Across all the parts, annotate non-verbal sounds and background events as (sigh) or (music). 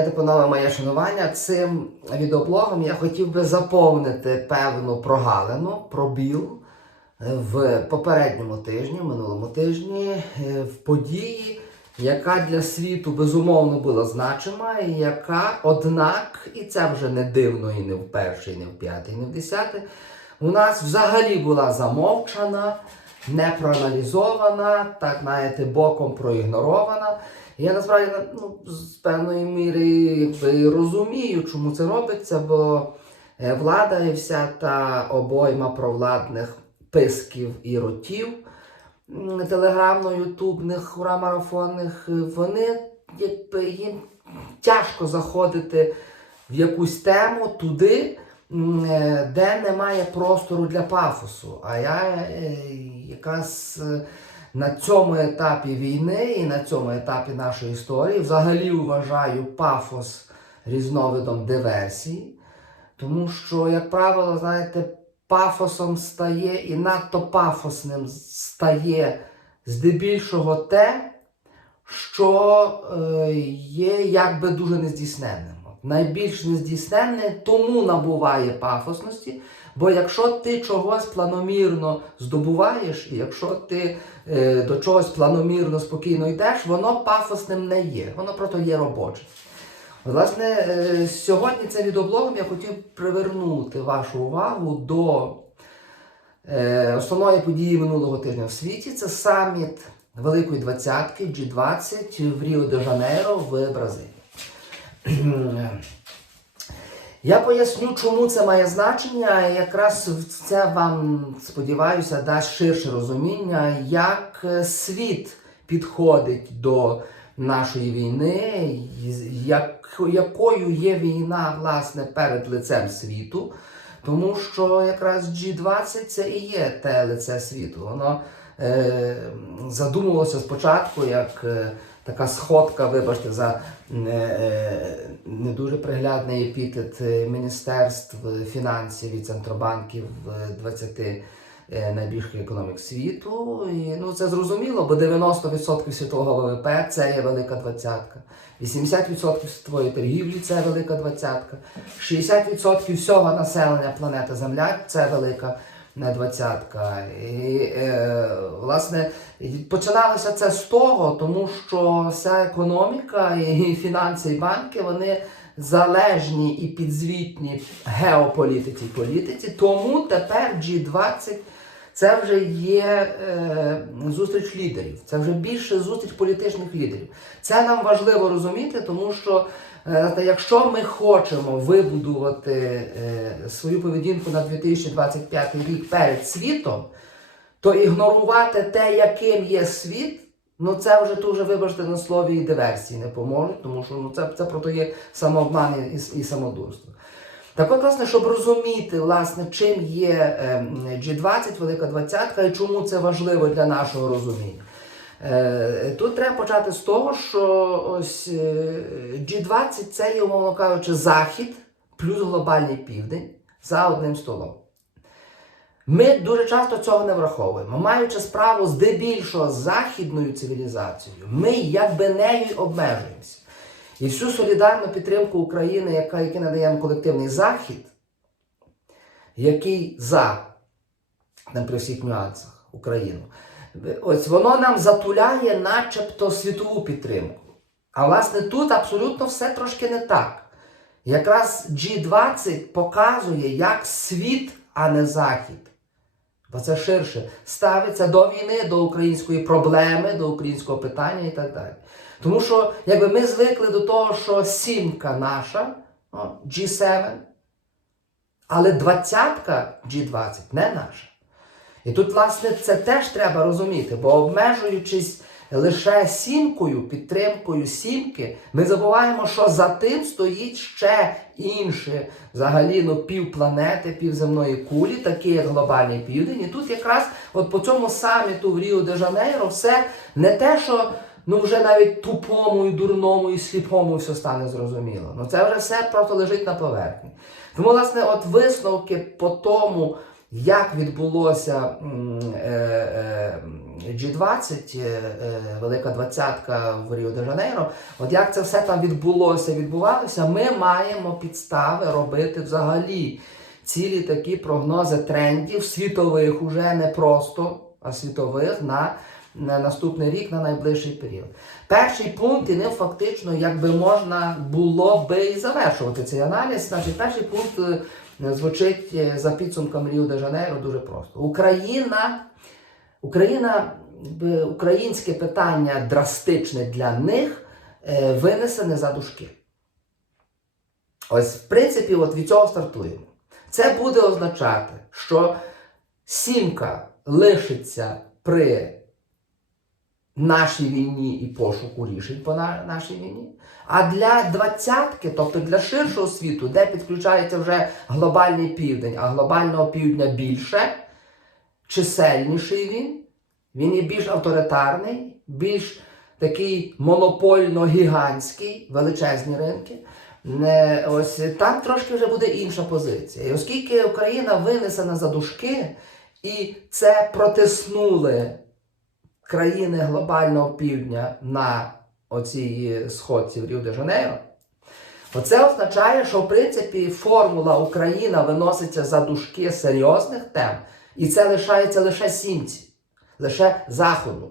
прийняти панове моє шанування. Цим відеоблогом я хотів би заповнити певну прогалину, пробіл е, в попередньому тижні, минулому тижні, е, в події, яка для світу безумовно була значима, і яка, однак, і це вже не дивно, і не в перший, і не в п'ятий, і не в десятий, у нас взагалі була замовчана, не проаналізована, так знаєте, боком проігнорована. Я насправді ну, з певної міри якби, розумію, чому це робиться, бо е, влада і вся та обойма провладних писків і ротів м, телеграмно-ютубних, ура-марафонних, вони якби їм тяжко заходити в якусь тему туди, е, де немає простору для пафосу. А я е, якраз. На цьому етапі війни і на цьому етапі нашої історії взагалі вважаю пафос різновидом диверсії, тому що, як правило, знаєте, пафосом стає і надто пафосним стає здебільшого те, що е, є якби дуже нездійсненним. Найбільш нездійсненне тому набуває пафосності, бо якщо ти чогось планомірно здобуваєш, і якщо ти е, до чогось планомірно спокійно йдеш, воно пафосним не є, воно просто є робочим. От, Власне, е, сьогодні цим відеоблогом я хотів привернути вашу увагу до е, основної події минулого тижня в світі. Це саміт Великої Двадцятки G20 в Ріо де Жанейро в Бразилії. Я поясню, чому це має значення, і якраз це вам, сподіваюся, дасть ширше розуміння, як е, світ підходить до нашої війни, як, якою є війна власне перед лицем світу. Тому що якраз G20 це і є те лице світу. Воно е, задумувалося спочатку як е, така сходка, вибачте, за е, е, не дуже приглядний епітет е, міністерств фінансів і центробанків е, 20 е, найбільших економік світу. І, ну, це зрозуміло, бо 90% світового ВВП це є велика двадцятка. 80% світової торгівлі це велика двадцятка. 60% всього населення планети Земля це велика не двадцятка. І, е, власне, починалося це з того, тому що вся економіка і фінанси, і банки вони залежні і підзвітні геополітиці політиці. Тому тепер G20 це вже є е, зустріч лідерів, це вже більше зустріч політичних лідерів. Це нам важливо розуміти, тому що та якщо ми хочемо вибудувати е, свою поведінку на 2025 рік перед світом, то ігнорувати те, яким є світ, ну це вже дуже, вибачте, на слові і диверсії не поможуть, тому що ну, це, це просто є самообман і, і самодурство. Так от, власне, щоб розуміти, власне, чим є ем, G20, Велика Двадцятка і чому це важливо для нашого розуміння. Е, Тут треба почати з того, що ось е, G20 це є, умовно кажучи, захід плюс глобальний південь за одним столом. Ми дуже часто цього не враховуємо. Маючи справу здебільшого з західною цивілізацією, ми якби нею обмежуємося. І всю солідарну підтримку України, яка, яку надаємо колективний захід, який за там, при всіх нюансах Україну, ось воно нам затуляє начебто світову підтримку. А власне тут абсолютно все трошки не так. Якраз G20 показує, як світ, а не захід. Бо це ширше ставиться до війни, до української проблеми, до українського питання і так далі. Тому що якби ми звикли до того, що сімка наша, G7, але двадцятка G20 не наша. І тут, власне, це теж треба розуміти, бо обмежуючись лише сімкою, підтримкою сімки, ми забуваємо, що за тим стоїть ще інше, взагалі ну, півпланети, півземної кулі, такі як глобальний південь. І тут якраз от по цьому саміту в Ріо де Жанейро все не те, що ну вже навіть тупому, і дурному, і сліпому все стане зрозуміло. Ну це вже все просто лежить на поверхні. Тому, власне, от висновки по тому, як відбулося м, е, е, G20, е, Велика Двадцятка в Ріо де Жанейро, от як це все там відбулося, відбувалося, ми маємо підстави робити взагалі цілі такі прогнози трендів світових, уже не просто, а світових на, на наступний рік, на найближчий період. Перший пункт, і ним фактично якби можна було би і завершувати цей аналіз. Значить, перший пункт звучить е, за підсумками Ріо де Жанейро дуже просто. Україна, Україна, українське питання драстичне для них е, винесене за дужки. Ось, в принципі, от від цього стартуємо. Це буде означати, що сімка лишиться при нашій війні і пошуку рішень по нашій війні. А для двадцятки, тобто для ширшого світу, де підключається вже глобальний південь, а глобального півдня більше, чисельніший він, він є більш авторитарний, більш такий монопольно-гігантський, величезні ринки. Не, ось там трошки вже буде інша позиція. І оскільки Україна винесена за дужки, і це протиснули країни глобального півдня на оцій сходці в Ріо-де-Жанейро, оце означає, що в принципі формула Україна виноситься за дужки серйозних тем, і це лишається лише сімці, лише Заходу.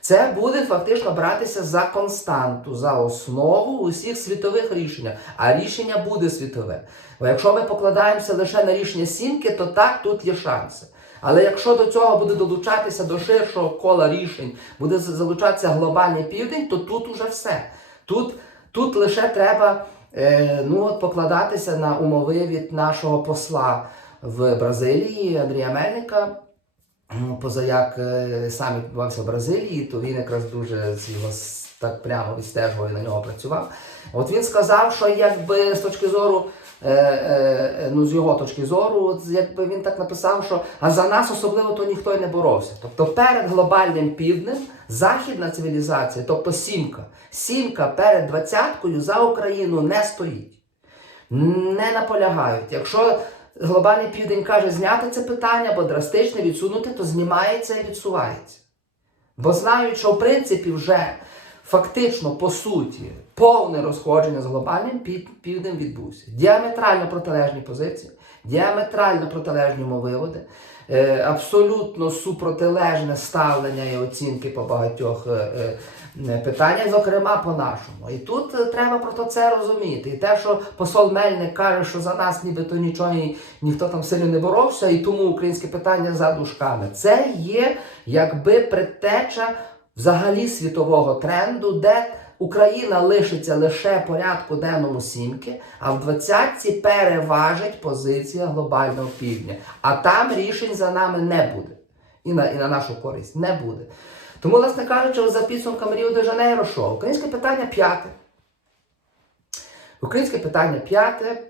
Це буде фактично братися за константу, за основу усіх світових рішень. А рішення буде світове. Бо якщо ми покладаємося лише на рішення сімки, то так тут є шанси. Але якщо до цього буде долучатися до ширшого кола рішень, буде залучатися глобальний південь, то тут уже все. Тут, тут лише треба е, ну, от покладатися на умови від нашого посла в Бразилії Андрія Мельника. Ну, Позаяк е, сам відбувався в Бразилії, то він якраз дуже його так прямо відстежував і на нього працював. От він сказав, що якби з точки зору, ну з його точки зору, от якби він так написав, що а за нас особливо то ніхто й не боровся. Тобто перед глобальним півднем західна цивілізація, тобто сімка, сімка перед двадцяткою за Україну не стоїть не наполягають. Якщо глобальний південь каже зняти це питання або драстично відсунути, то знімається і відсувається. Бо знають, що в принципі вже фактично по суті повне розходження з глобальним півднем відбувся. Діаметрально протилежні позиції, діаметрально протилежні мовиводи, е, абсолютно супротилежне ставлення і оцінки по багатьох е, е, питаннях, зокрема по нашому. І тут треба про це розуміти. І те, що посол Мельник каже, що за нас нібито нічого ніхто там сильно не боровся, і тому українське питання за дужками. Це є якби предтеча взагалі світового тренду, де Україна лишиться лише порядку денному сімки, а в двадцятці переважить позиція глобального півдня. А там рішень за нами не буде. І на, і на нашу користь не буде. Тому, власне кажучи, за підсумками Ріо де Жанейро, що українське питання п'яте. Українське питання п'яте.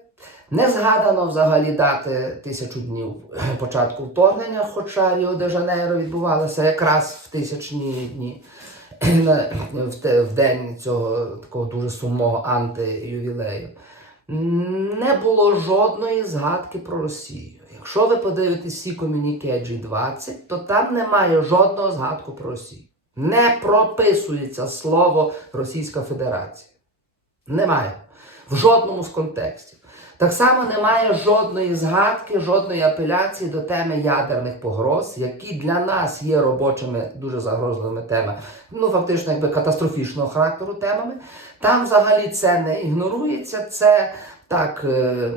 Не згадано взагалі дати тисячу днів початку вторгнення, хоча Ріо де Жанейро відбувалося якраз в тисячні дні (clears throat) в, день цього такого дуже сумного антиювілею. Не було жодної згадки про Росію. Якщо ви подивитесь всі комюніке G20, то там немає жодного згадку про Росію. Не прописується слово Російська Федерація. Немає. В жодному з контекстів. Так само немає жодної згадки, жодної апеляції до теми ядерних погроз, які для нас є робочими дуже загрозливими темами, ну фактично якби катастрофічного характеру темами. Там взагалі це не ігнорується, це так. е,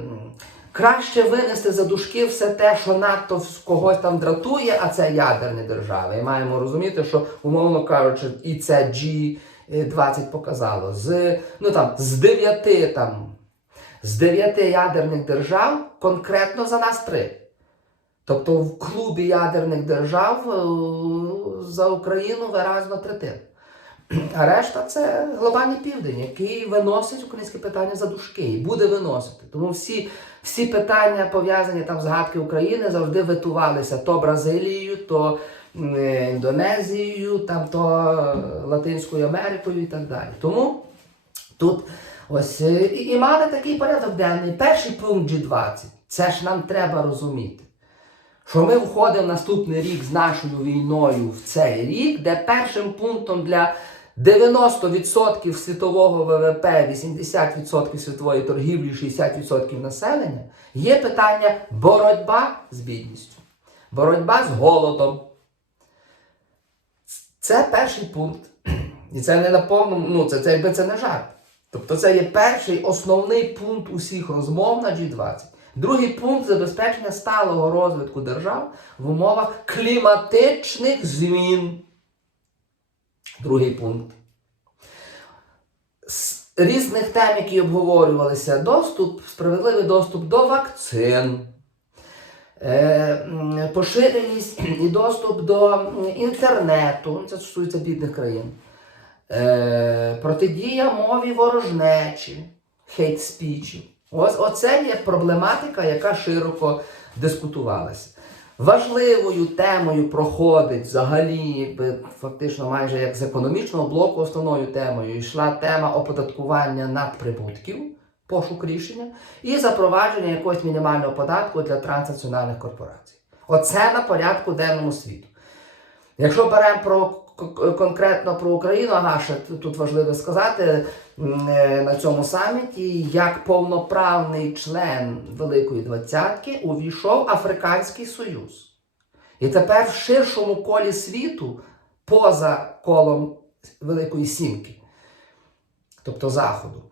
Краще винести за дужки все те, що надто когось там дратує, а це ядерні держави. І маємо розуміти, що, умовно кажучи, і це G20 показало. З, ну, там, з дев'яти там, з дев'яти ядерних держав конкретно за нас три. Тобто в клубі ядерних держав е, за Україну виразно третина. А решта це глобальний південь, який виносить українське питання за дужки і буде виносити. Тому всі, всі питання пов'язані там згадки України завжди витувалися то Бразилією, то е, Індонезією, там, то е, Латинською Америкою і так далі. Тому тут ось е, і, і мали такий порядок денний. Перший пункт G20. Це ж нам треба розуміти. що ми входимо наступний рік з нашою війною в цей рік, де першим пунктом для 90% світового ВВП, 80% світової торгівлі, 60% населення є питання боротьба з бідністю, боротьба з голодом. Це перший пункт. І це не на повному, ну це, це якби це не жарт. Тобто це є перший основний пункт усіх розмов на G20. Другий пункт забезпечення сталого розвитку держав в умовах кліматичних змін. Другий пункт. З різних тем, які обговорювалися, доступ, справедливий доступ до вакцин, е, поширеність і доступ до інтернету, це стосується бідних країн, е, протидія мові ворожнечі, хейт спічі. Ось оце є проблематика, яка широко дискутувалася. Важливою темою проходить взагалі, фактично майже як з економічного блоку, основною темою йшла тема оподаткування надприбутків, пошук рішення, і запровадження якогось мінімального податку для транснаціональних корпорацій. Оце на порядку денному світу. Якщо беремо про конкретно про Україну, ага, ще тут важливо сказати е, на цьому саміті, як повноправний член Великої Двадцятки увійшов Африканський Союз. І тепер в ширшому колі світу, поза колом Великої Сімки, тобто Заходу,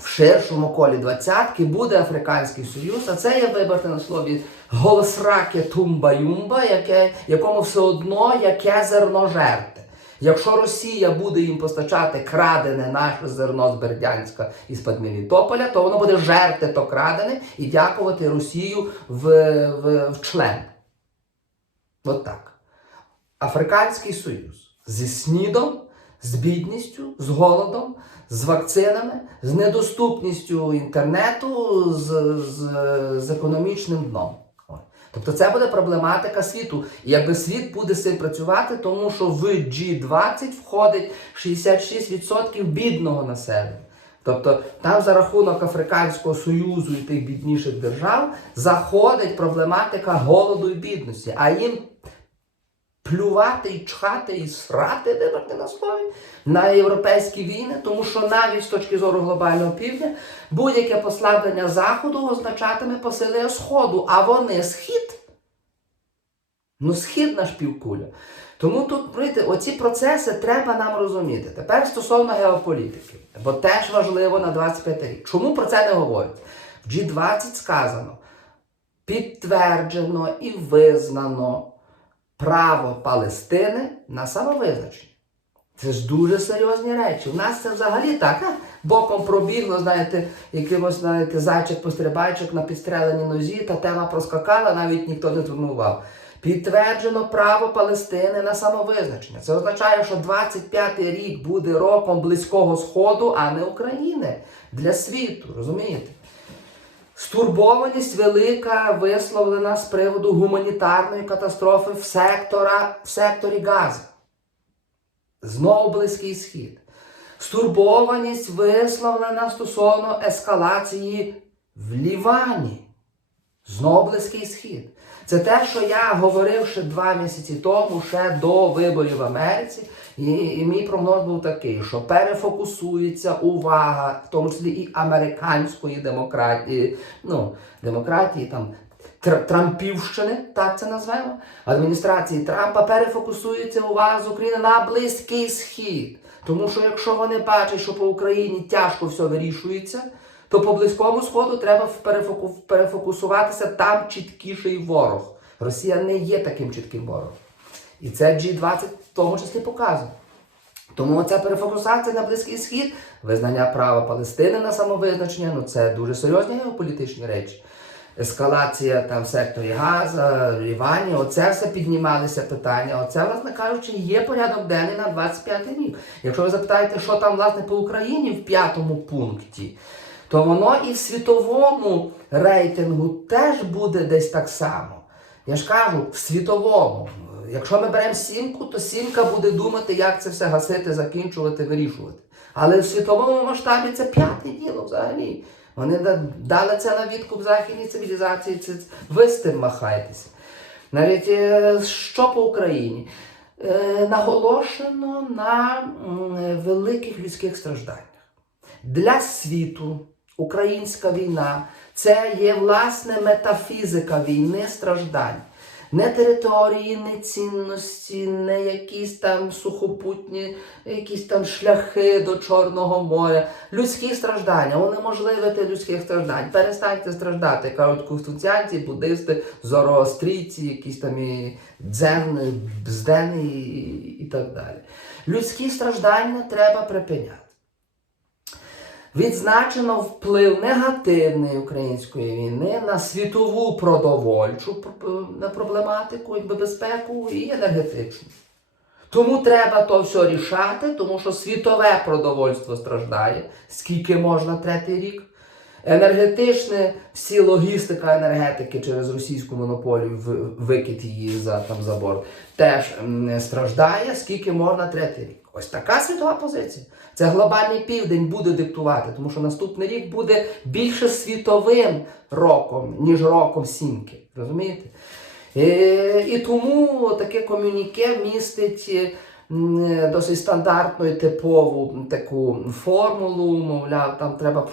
в ширшому колі двадцятки буде Африканський Союз, а це є вибрати на слові голосраке тумба-юмба, яке, якому все одно яке зерно жерти. Якщо Росія буде їм постачати крадене наше зерно з Бердянська і з Мелітополя, то воно буде жерти то крадене і дякувати Росію в, в, в член. От так. Африканський Союз зі снідом, з бідністю, з голодом, з вакцинами, з недоступністю інтернету, з, з, з економічним дном. Тобто це буде проблематика світу. І якби світ буде з цим працювати, тому що в G20 входить 66% бідного населення. Тобто там за рахунок Африканського Союзу і тих бідніших держав заходить проблематика голоду і бідності. А їм плювати і чхати і срати, вибачте на слові, на європейські війни, тому що навіть з точки зору глобального півдня будь-яке послаблення Заходу означатиме посилення Сходу, а вони схід. Ну, схід наш півкуля. Тому тут, знаєте, оці процеси треба нам розуміти. Тепер стосовно геополітики, бо теж важливо на 25 рік. Чому про це не говорять? В G20 сказано, підтверджено і визнано право Палестини на самовизначення. Це ж дуже серйозні речі. У нас це взагалі так, а? боком пробігло, знаєте, якимось, знаєте, зайчик пострибайчик на підстреленій нозі, та тема проскакала, навіть ніхто не увагу. Підтверджено право Палестини на самовизначення. Це означає, що 25-й рік буде роком Близького Сходу, а не України для світу. Розумієте? Стурбованість велика висловлена з приводу гуманітарної катастрофи в, сектора, в секторі Гази. Знову Близький Схід. Стурбованість висловлена стосовно ескалації в Лівані. Знову Близький Схід. Це те, що я говорив ще два місяці тому, ще до виборів в Америці. І, і мій прогноз був такий, що перефокусується увага, в тому числі і американської демократії, ну, демократії там. Тр- Трампівщини, так це назвемо, адміністрації Трампа перефокусується увага з України на Близький Схід. Тому що якщо вони бачать, що по Україні тяжко все вирішується, то по Близькому Сходу треба перефоку- перефокусуватися там чіткіший ворог. Росія не є таким чітким ворогом. І це G20 в тому числі показує. Тому ця перефокусація на Близький Схід, визнання права Палестини на самовизначення, ну це дуже серйозні геополітичні речі. Ескалація там в секторі Газа, в Лівані, оце все піднімалися питання. Оце, власне кажучи, є порядок денний на 25 рік. Якщо ви запитаєте, що там власне по Україні в п'ятому пункті, то воно і в світовому рейтингу теж буде десь так само. Я ж кажу, в світовому. Якщо ми беремо сімку, то сімка буде думати, як це все гасити, закінчувати, вирішувати. Але в світовому масштабі це п'яте діло взагалі. Вони дали це на відкуп західній цивілізації. Це ви з тим махаєтеся. Навіть е, що по Україні? Е, Наголошено на великих людських стражданнях. Для світу українська війна це є власне метафізика війни страждань. Не території, не цінності, не якісь там сухопутні, якісь там шляхи до Чорного моря. Людські страждання, унеможливити людських страждань. Перестаньте страждати, кажуть конституціанці, буддисти, зороастрійці, якісь там і дзен, бздени і, і так далі. Людські страждання треба припиняти. Відзначено вплив негативної української війни на світову продовольчу на проблематику, якби безпеку і енергетичну. Тому треба то все рішати, тому що світове продовольство страждає, скільки можна третій рік. Енергетичне, всі логістика енергетики через російську монополію, викид її за там за борт, теж страждає, скільки можна третій рік. Ось така світова позиція. Це глобальний південь буде диктувати, тому що наступний рік буде більше світовим роком, ніж роком сімки. Розумієте? Е, І тому таке комюніке містить е, досить стандартну і типову таку формулу, мовляв, там треба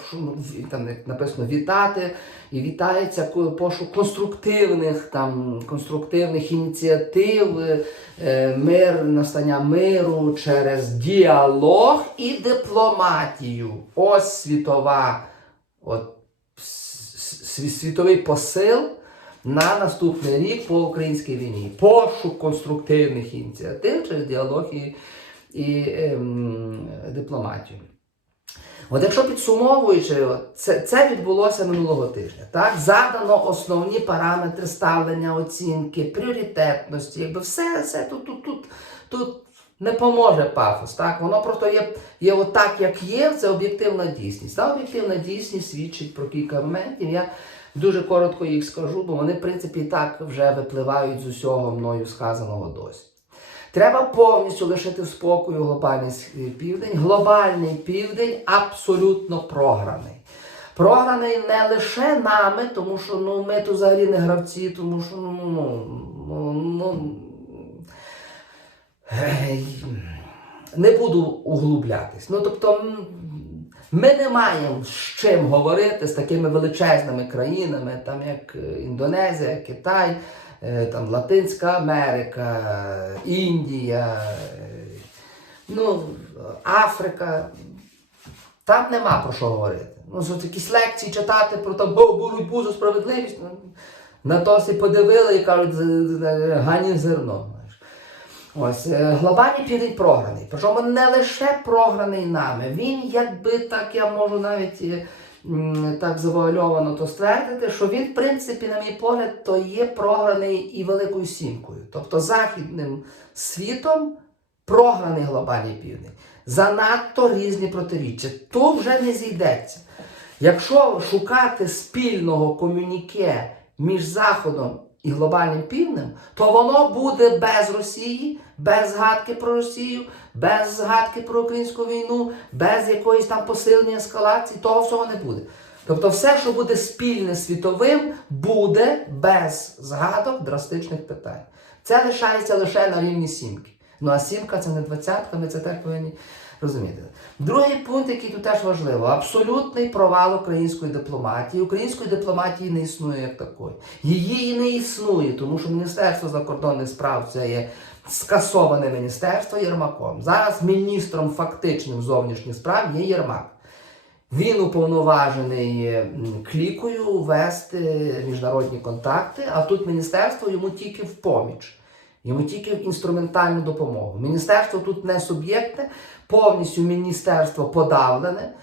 там написано вітати, і вітається пошук конструктивних там конструктивних ініціатив, е, мир, настання миру через діалог і дипломатію. Ось світова, от світовий посил на наступний рік по українській війні. Пошук конструктивних ініціатив через діалог і, і ем, дипломатію. От якщо підсумовуючи, це, це відбулося минулого тижня. Так? Задано основні параметри ставлення, оцінки, пріоритетності, якби все, все тут, тут, тут, тут не поможе пафос. Так? Воно просто є, є отак, як є, це об'єктивна дійсність. Та об'єктивна дійсність свідчить про кілька моментів. Я дуже коротко їх скажу, бо вони, в принципі, так вже випливають з усього мною сказаного досі. Треба повністю лишити в спокою глобальний південь. Глобальний південь абсолютно програний. Програний не лише нами, тому що ну, ми тут взагалі не гравці, тому що ну, ну, ну, не буду углублятись. Ну, тобто, ми не маємо з чим говорити з такими величезними країнами, там як е, Індонезія, Китай, е, там Латинська Америка, Індія, е, ну, Африка. Там нема про що говорити. Ну, якісь лекції читати про там боротьбу за справедливість. На то всі подивили і кажуть, «З- з- гані зерно. Ось е, глобальний південь програний. Причому не лише програний нами. Він, якби так я можу навіть е, так завуальовано то ствердити, що він, в принципі, на мій погляд, то є програний і Великою Сімкою. Тобто західним світом програний глобальний південь. Занадто різні протиріччя. То вже не зійдеться. Якщо шукати спільного комюніке між Заходом і глобальним півднем, то воно буде без Росії, без згадки про Росію, без згадки про українську війну, без якоїсь там посилення ескалації, того всього не буде. Тобто все, що буде спільне світовим, буде без згадок драстичних питань. Це лишається лише на рівні сімки. Ну а сімка це не двадцятка, ми це так повинні розуміти. Другий пункт, який тут теж важливо, абсолютний провал української дипломатії. Української дипломатії не існує як такої. Її і не існує, тому що Міністерство закордонних справ це є скасоване міністерство Єрмаком. Зараз міністром фактичним зовнішніх справ є Єрмак. Він уповноважений клікою вести міжнародні контакти, а тут міністерство йому тільки в поміч, йому тільки в інструментальну допомогу. Міністерство тут не суб'єктне, повністю міністерство подавлене.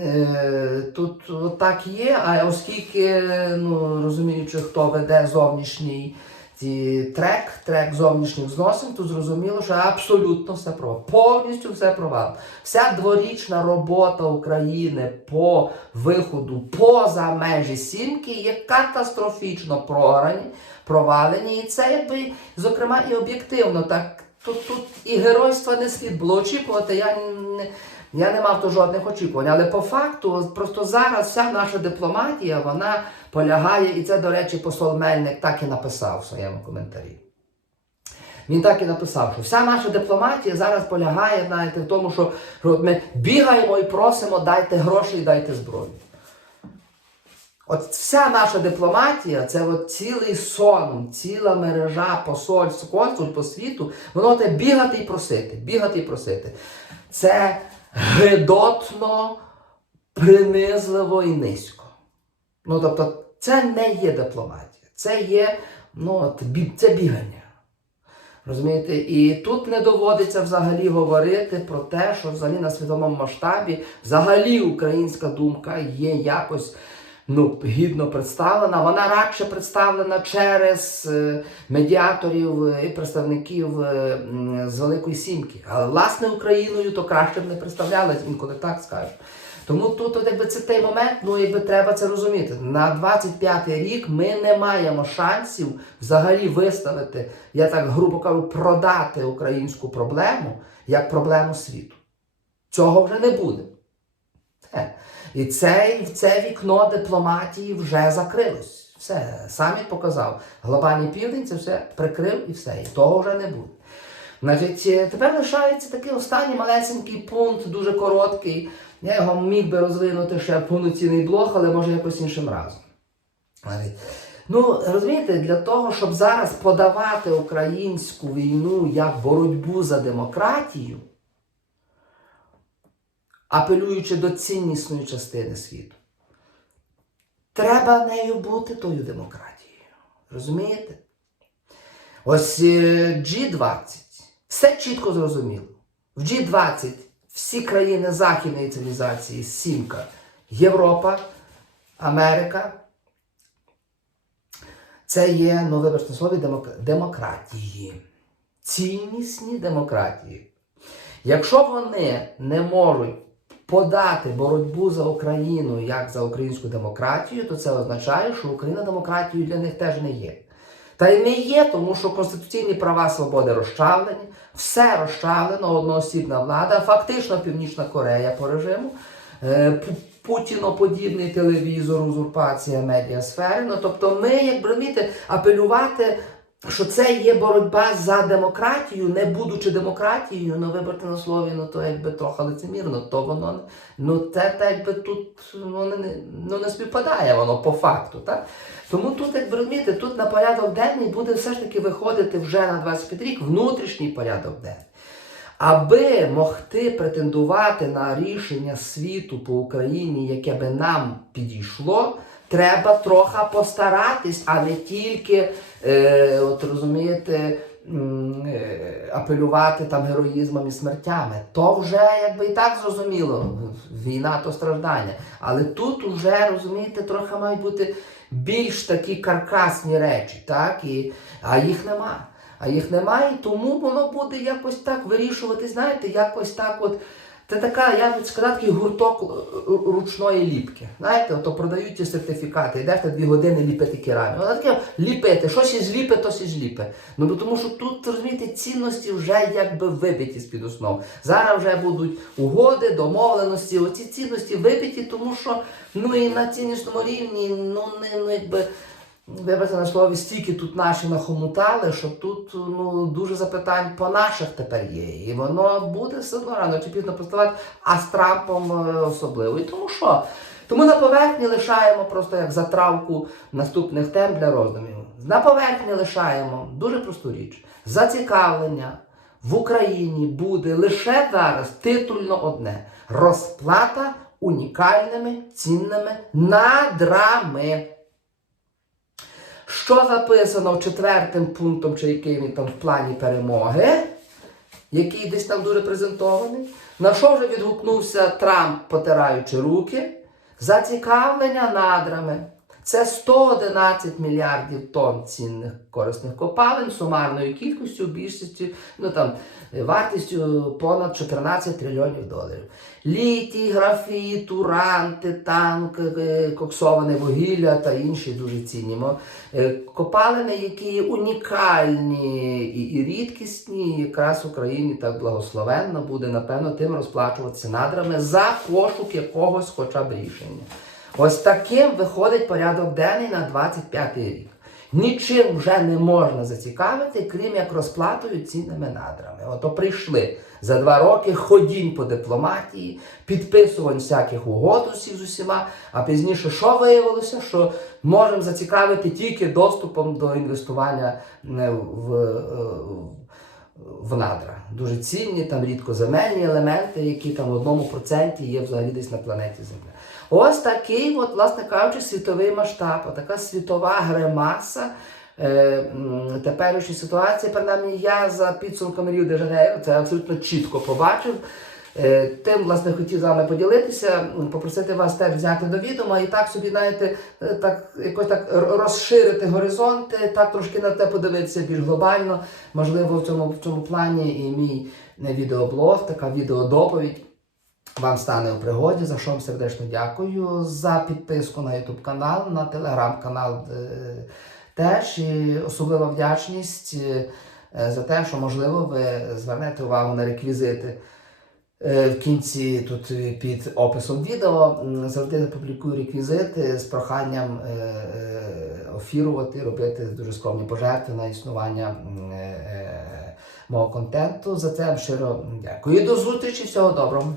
Е, Тут так є, а оскільки, ну, розуміючи, хто веде зовнішній ці трек, трек зовнішніх зносин, то зрозуміло, що абсолютно все провал. Повністю все провал. Вся дворічна робота України по виходу поза межі сімки є катастрофічно програні, провалені. І це якби, зокрема, і об'єктивно. Так тут, тут і геройства не слід було очікувати. Я не, Я не мав то жодних очікувань. Але по факту, просто зараз вся наша дипломатія вона полягає, і це, до речі, посол Мельник так і написав в своєму коментарі. Він так і написав, що вся наша дипломатія зараз полягає знаєте, в тому, що, ми бігаємо і просимо, дайте гроші і дайте зброю. От вся наша дипломатія це от цілий сон, ціла мережа посольств, консуль по світу, воно те бігати і просити, бігати і просити. Це гидотно, принизливо і низько. Ну, тобто, це не є дипломатія, це є ну, от, бі- це бігання. Розумієте, і тут не доводиться взагалі говорити про те, що взагалі на світовому масштабі взагалі українська думка є якось ну, гідно представлена. Вона радше представлена через е, медіаторів е, і представників е, з Великої Сімки. Але власне Україною то краще б не представлялась, інколи так скажу. Тому тут, от, якби це той момент, ну якби треба це розуміти. На 25-й рік ми не маємо шансів взагалі виставити, я так грубо кажу, продати українську проблему як проблему світу. Цього вже не буде. І це, це вікно дипломатії вже закрилось. Все, саміт показав. Глобальний південь це все прикрив і все. І того вже не буде. Значить, е, тепер лишається такий останній малесенький пункт, дуже короткий. Я його міг би розвинути ще повноцінний блог, але може якось іншим разом. Ну, розумієте, для того, щоб зараз подавати українську війну як боротьбу за демократію, апелюючи до ціннісної частини світу, треба нею бути тою демократією. Розумієте? Ось е, G20. Все чітко зрозуміло. В G20 всі країни західної цивілізації, сімка, Європа, Америка. Це є, ну вибачте слові, демок- демократії. Ціннісні демократії. Якщо вони не можуть подати боротьбу за Україну як за українську демократію, то це означає, що Україна демократією для них теж не є. Та й не є, тому що конституційні права свободи розчавлені, все розчавлено, одноосібна влада, фактично Північна Корея по режиму, е, Путіноподібний телевізор, узурпація медіасфери. Ну, тобто ми, як розумієте, апелювати, що це є боротьба за демократію, не будучи демократією, ну виберте на слові, ну то якби трохи лицемірно, то воно ну це так якби тут ну, не, ну, не співпадає воно по факту. Так? Тому тут, як ви розумієте, тут на порядок денний буде все ж таки виходити вже на 25 рік внутрішній порядок денний. Аби могти претендувати на рішення світу по Україні, яке би нам підійшло, треба трохи постаратись, а не тільки, е, от розумієте, е, апелювати там героїзмом і смертями. То вже якби і так зрозуміло. Війна то страждання. Але тут вже, розумієте, трохи мають бути більш такі каркасні речі, так? І, а їх нема. А їх немає, тому воно буде якось так вирішувати, знаєте, якось так от. Це така, я б сказав, такий гурток е, ручної ліпки. Знаєте, ото продають ці сертифікати, йдеш ти дві години ліпити керамі. Вона таке ліпити, щось із ліпе, то із ліпе. Ну тому що тут, розумієте, цінності вже якби вибиті з-під основ. Зараз вже будуть угоди, домовленості. Оці цінності вибиті, тому що ну і на ціннісному рівні, ну не ну якби. Вибачте на слові, стільки тут наші нахомутали, що тут ну, дуже запитань по наших тепер є. І воно буде все одно рано чи пізно поставати, а з Трампом е, особливо. І тому що? Тому на поверхні лишаємо просто як затравку наступних тем для роздумів. На поверхні лишаємо дуже просту річ. Зацікавлення в Україні буде лише зараз титульно одне: розплата унікальними цінними надрами. Що записано четвертим пунктом, чи який він там в плані перемоги, який десь там дуже презентований, на що вже відгукнувся Трамп, потираючи руки, зацікавлення надрами. Це 111 мільярдів тонн цінних корисних копалин сумарною кількістю, більшістю, ну там вартістю понад 14 трильйонів доларів. Літій, графіт, уран, титан, коксоване вугілля та інші дуже цінні. Е, Копалини, які унікальні і рідкісні, якраз в Україні так благословенно буде, напевно, тим розплачуватися надрами за пошук якогось хоча б рішення. Ось таким виходить порядок денний на 25 рік. Нічим вже не можна зацікавити, крім як розплатою цінними надрами. Ото прийшли за два роки ходінь по дипломатії, підписувань всяких угод усіх з усіма, а пізніше що виявилося? Що можемо зацікавити тільки доступом до інвестування е, в, е, в надра. Дуже цінні, там рідкоземельні елементи, які там в одному проценті є взагалі десь на планеті Земля. Ось такий, от, власне кажучи, світовий масштаб, така світова гримаса. Е, теперішньої ситуації, принаймні я за підсумками Ріо де Жанейро це абсолютно чітко побачив. Е, Тим, власне, хотів з вами поділитися, попросити вас теж взяти до відома і так собі, знаєте, е, так якось так розширити горизонти, так трошки на те подивитися більш глобально. Можливо, в цьому, в цьому плані і мій не відеоблог, така відеодоповідь вам стане у пригоді, за що вам сердечно дякую. За підписку на YouTube канал, на телеграм канал е, теж. І особлива вдячність е, за те, що, можливо, ви звернете увагу на реквізити. Е, В кінці тут під описом відео завжди публікую реквізити з проханням е, офірувати, робити дуже скромні пожертви на існування е, мого контенту. За це вам щиро дякую. До зустрічі, всього доброго.